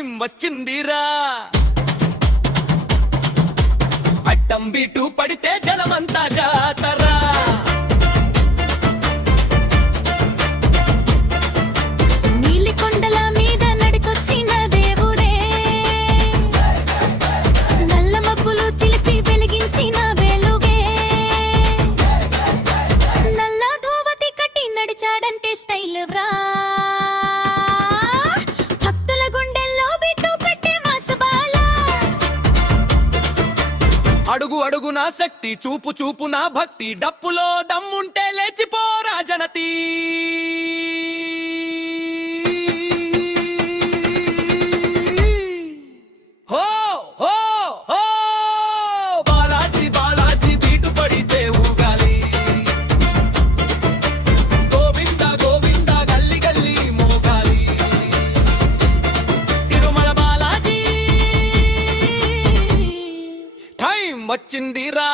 వచ్చిందిరా? అడ్డం బీటు పడితే జనమంతా జాత అడుగు అడుగు నా శక్తి చూపు చూపు నా భక్తి డప్పులో దమ్ముంటే లేచిపోరా రాజనతీ. వచ్చిందిరా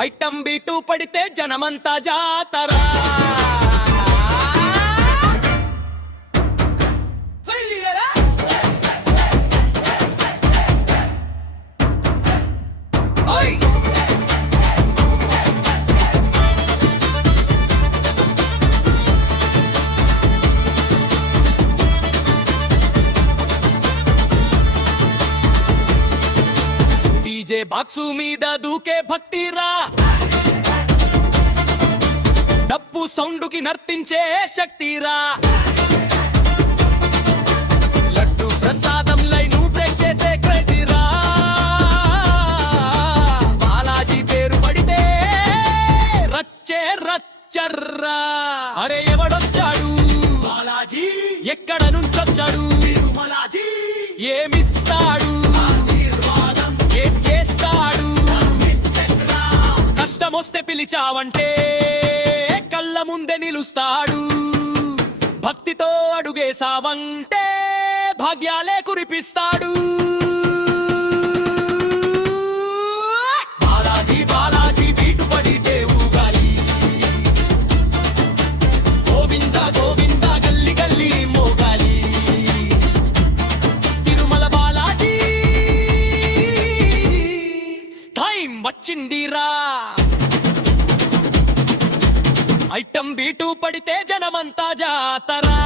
బి బీటు పడితే జనమంతా జాతరా ఫెయిలియరా? ఓయ్! డీజే బాక్సు మీద దూకే భక్తిరా. డప్పు సౌండుకి నర్తించే శక్తిరా. లడ్డు ప్రసాదం లైను బ్రేక్ చేసే క్రేజీరా బాలాజీ పేరు పడితే రచ్చే రచ్చర్రా. అరే ఎవడొచ్చాడు? బాలాజీ. ఎక్కడ నుంచొచ్చాడు? ఏమిస్తాడు? కష్టమొస్తే పిలిచావంటే కళ్ళ ముందే నిలుస్తాడు. భక్తితో అడుగేసావంటే భాగ్యాలే కురిపిస్తాడు. బాలాజీ బాలాజీ బీటు పడితే ఊగాలి గోవింద గోవింద గల్లి గల్లి మోగాలి. తిరుమల బాలాజీ టైం వచ్చిందిరా. ఐటమ్ బీటు పడితే జనమంతా జాతరా.